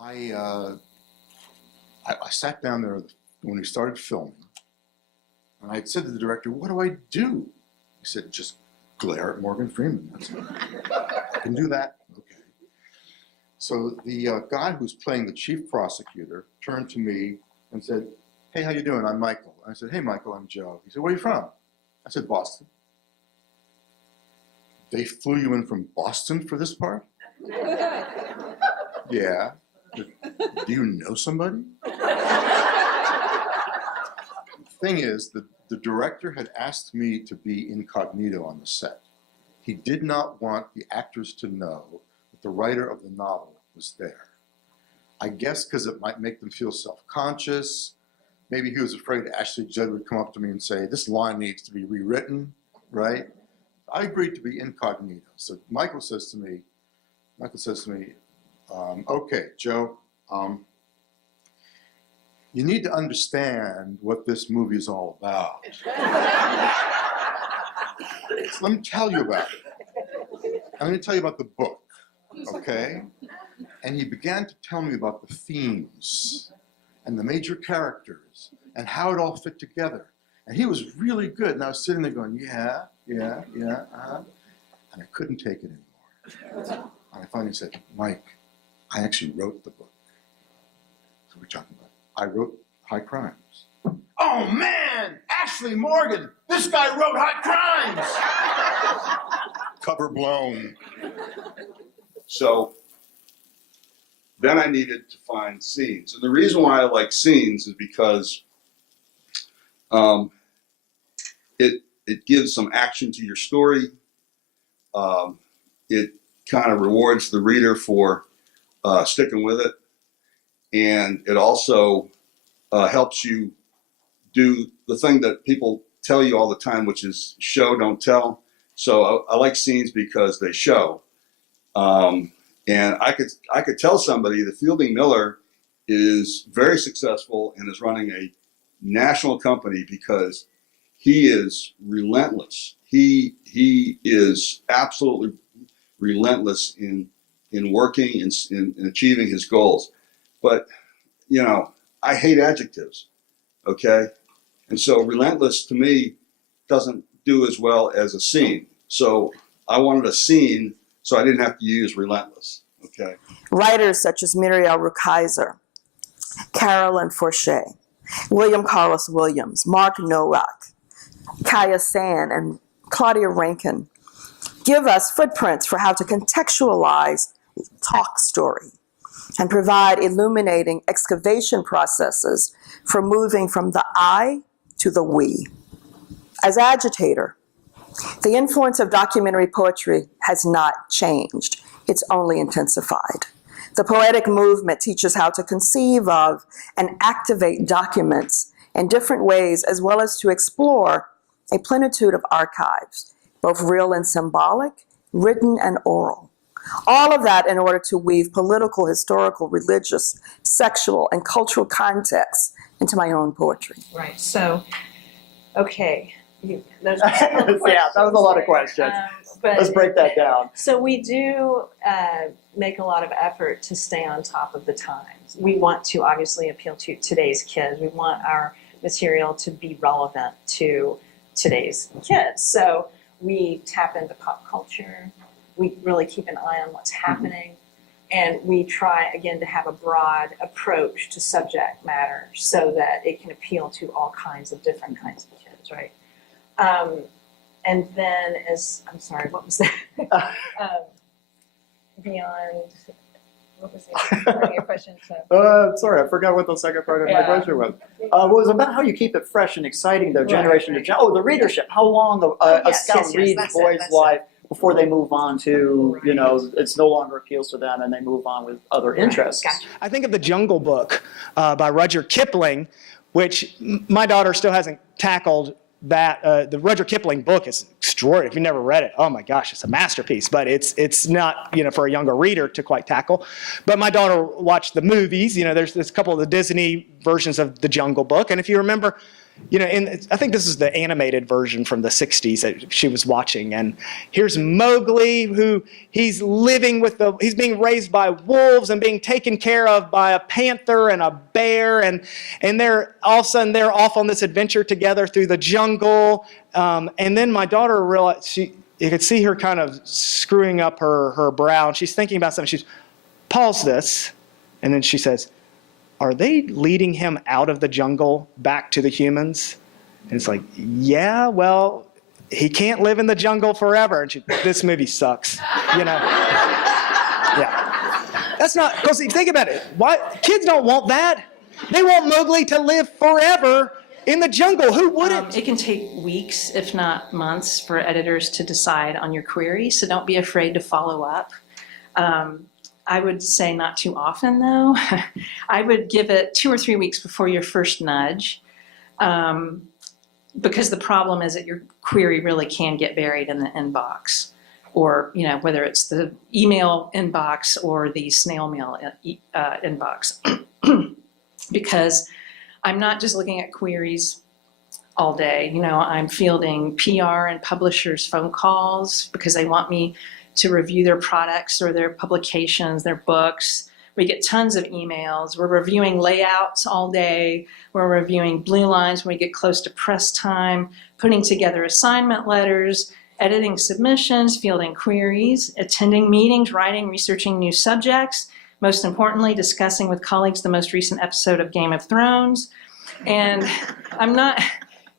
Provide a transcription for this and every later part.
I sat down there when we started filming, and I said to the director, "What do I do?" He said, "Just glare at Morgan Freeman. That's it. I can do that." Okay. So the guy who's playing the chief prosecutor turned to me and said, "Hey, how you doing? I'm Michael." I said, "Hey, Michael, I'm Joe." He said, "Where are you from?" I said, "Boston." "They flew you in from Boston for this part?" "Yeah." "Do you know somebody?" The thing is, the director had asked me to be incognito on the set. He did not want the actors to know that the writer of the novel was there. I guess because it might make them feel self-conscious. Maybe he was afraid Ashley Judd would come up to me and say, "This line needs to be rewritten," right? I agreed to be incognito. So Michael says to me, "Okay, Joe, you need to understand what this movie is all about. So let me tell you about it. I'm going to tell you about the book, okay?" And he began to tell me about the themes and the major characters and how it all fit together. And he was really good. And I was sitting there going, yeah, uh-huh. And I couldn't take it anymore. And I finally said, "Mike, I actually wrote the book." So we're talking about, I wrote High Crimes. "Oh man, Ashley Morgan, this guy wrote High Crimes." Cover blown. So then I needed to find scenes. And the reason why I like scenes is because it gives some action to your story. It kind of rewards the reader for sticking with it. And it also helps you do the thing that people tell you all the time, which is show, don't tell. So I like scenes because they show. And I could tell somebody that Fielding Miller is very successful and is running a national company because he is relentless. He is absolutely relentless in working in achieving his goals. But you know, I hate adjectives. Okay, and so relentless to me doesn't do as well as a scene. So I wanted a scene so I didn't have to use relentless. Okay. Writers such as Muriel Rukeyser, Carolyn Forche, William Carlos Williams, Mark Nowak, Kaya Sand, and Claudia Rankine give us footprints for how to contextualize talk story and provide illuminating excavation processes for moving from the I to the we. As agitator, the influence of documentary poetry has not changed. It's only intensified. The poetic movement teaches how to conceive of and activate documents in different ways, as well as to explore a plenitude of archives, both real and symbolic, written and oral. All of that in order to weave political, historical, religious, sexual, and cultural contexts into my own poetry. Right, so, okay. There's Yeah, that was a lot of questions. Let's break that down. So we do make a lot of effort to stay on top of the times. We want to obviously appeal to today's kids. We want our material to be relevant to today's kids. So we tap into pop culture. We really keep an eye on what's happening. And we try, again, to have a broad approach to subject matter so that it can appeal to all kinds of different kinds of kids, right? And then I'm sorry, what was that? Beyond, what was your question? Sorry, I forgot what the second part of my question was. It was about how you keep it fresh and exciting, though, generation to generation. Oh, the readership. How long a scout reads Boyd's life before they move on to, you know, it's no longer appeals to them and they move on with other interests. Gotcha. I think of The Jungle Book by Rudyard Kipling, which my daughter still hasn't tackled. That the Rudyard Kipling book is extraordinary. If you've never read it, oh my gosh, it's a masterpiece. But it's not, you know, for a younger reader to quite tackle. But my daughter watched the movies. You know, there's a couple of the Disney versions of The Jungle Book, and if you remember, and I think this is the animated version from the 60s that she was watching. And here's Mowgli, who he's being raised by wolves and being taken care of by a panther and a bear. And they're all of a sudden they're off on this adventure together through the jungle. And then my daughter realized, you could see her kind of screwing up her brow. And she's thinking about something. She's paused this. And then she says, are they leading him out of the jungle back to the humans? And it's like, yeah, well, he can't live in the jungle forever. And this movie sucks, Yeah. That's not, because think about it. Why, kids don't want that. They want Mowgli to live forever in the jungle. Who wouldn't? It can take weeks, if not months, for editors to decide on your query, so don't be afraid to follow up. I would say not too often, though. I would give it 2 or 3 weeks before your first nudge, because the problem is that your query really can get buried in the inbox, or whether it's the email inbox or the snail mail inbox. Because I'm not just looking at queries all day. I'm fielding PR and publishers' phone calls because they want me to review their products or their publications, their books. We get tons of emails. We're reviewing layouts all day. We're reviewing blue lines when we get close to press time, putting together assignment letters, editing submissions, fielding queries, attending meetings, writing, researching new subjects, most importantly, discussing with colleagues the most recent episode of Game of Thrones. And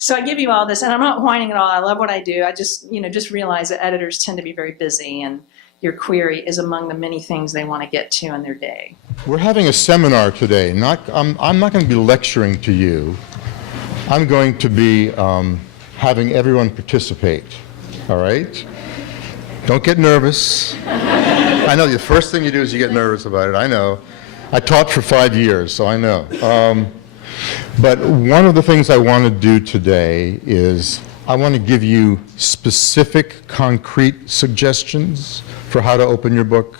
so I give you all this, and I'm not whining at all. I love what I do. I just realize that editors tend to be very busy, and your query is among the many things they want to get to in their day. We're having a seminar today. I'm not going to be lecturing to you. I'm going to be having everyone participate, all right? Don't get nervous. I know the first thing you do is you get nervous about it. I know. I taught for 5 years, so I know. But one of the things I want to do today is I want to give you specific, concrete suggestions for how to open your book.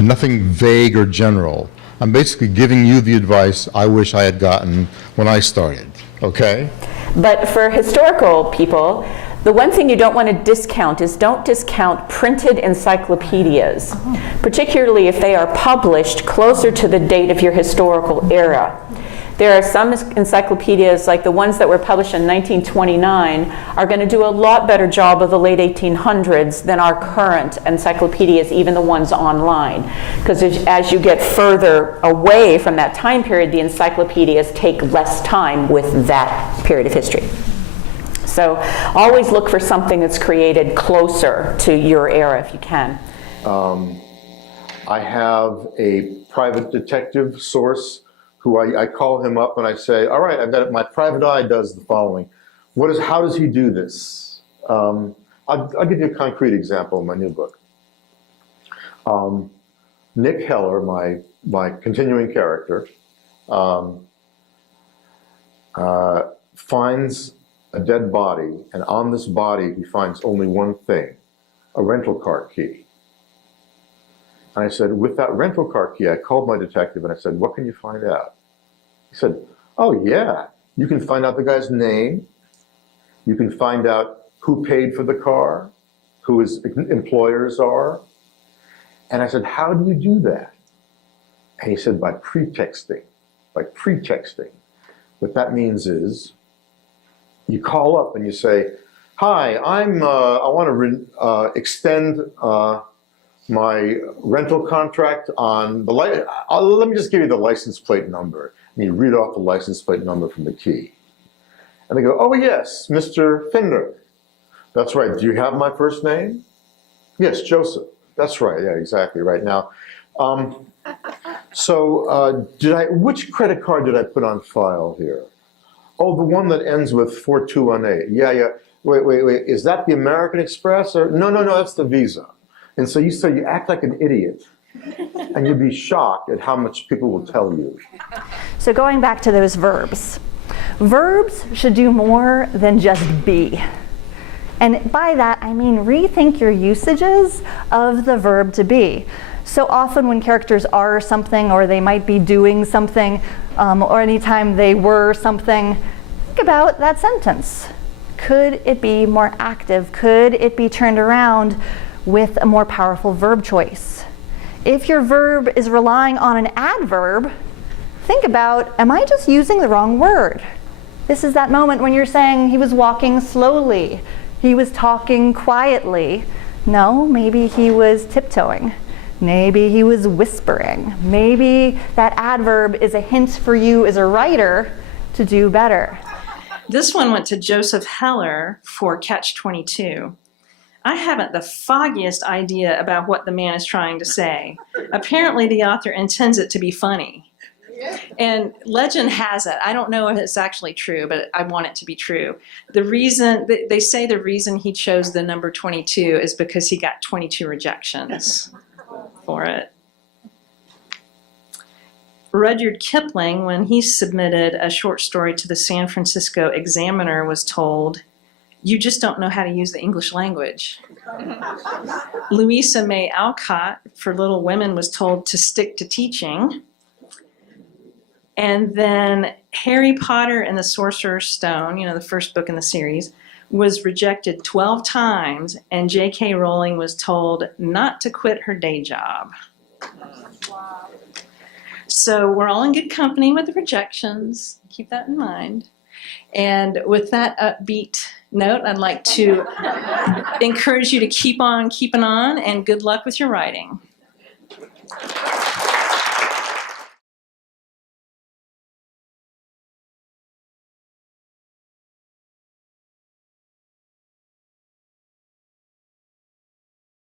Nothing vague or general. I'm basically giving you the advice I wish I had gotten when I started, okay? But for historical people, the one thing you don't want to discount is don't discount printed encyclopedias, particularly if they are published closer to the date of your historical era. There are some encyclopedias, like the ones that were published in 1929, are going to do a lot better job of the late 1800s than our current encyclopedias, even the ones online. Because as you get further away from that time period, the encyclopedias take less time with that period of history. So always look for something that's created closer to your era if you can. I have a private detective source who I call him up and I say, all right, I've got it. My private eye does the following. How does he do this? I'll give you a concrete example in my new book. Nick Heller, my continuing character, finds a dead body, and on this body he finds only one thing, a rental car key. And I said, with that rental car key, I called my detective and I said, what can you find out? He said, oh yeah, you can find out the guy's name, you can find out who paid for the car, who his employers are. And I said, how do you do that? And he said, by pretexting, What that means is, you call up and you say, hi, I want to extend my rental contract on the let me just give you the license plate number. And you read off the license plate number from the key. And they go, oh yes, Mr. Finder. That's right. Do you have my first name? Yes, Joseph. That's right. Yeah, exactly. Right now. Which credit card did I put on file here? Oh, the one that ends with 4218. Yeah. Wait. Is that the American Express? Or no, that's the Visa. And so you act like an idiot. And you'd be shocked at how much people will tell you. So going back to those verbs. Verbs should do more than just be. And by that, I mean rethink your usages of the verb to be. So often when characters are something, or they might be doing something, or anytime they were something, about that sentence. Could it be more active? Could it be turned around with a more powerful verb choice? If your verb is relying on an adverb, think about, am I just using the wrong word? This is that moment when you're saying he was walking slowly, he was talking quietly. No, maybe he was tiptoeing. Maybe he was whispering. Maybe that adverb is a hint for you as a writer to do better. This one went to Joseph Heller for Catch-22. I haven't the foggiest idea about what the man is trying to say. Apparently the author intends it to be funny. And legend has it, I don't know if it's actually true, but I want it to be true. The reason, they say the reason he chose the number 22 is because he got 22 rejections for it. Rudyard Kipling, when he submitted a short story to the San Francisco Examiner, was told, "You just don't know how to use the English language." Louisa May Alcott, for Little Women, was told to stick to teaching. And then Harry Potter and the Sorcerer's Stone, you know, the first book in the series, was rejected 12 times, and J.K. Rowling was told not to quit her day job. Wow. So we're all in good company with the rejections. Keep that in mind. And with that upbeat note, I'd like to encourage you to keep on keeping on, and good luck with your writing.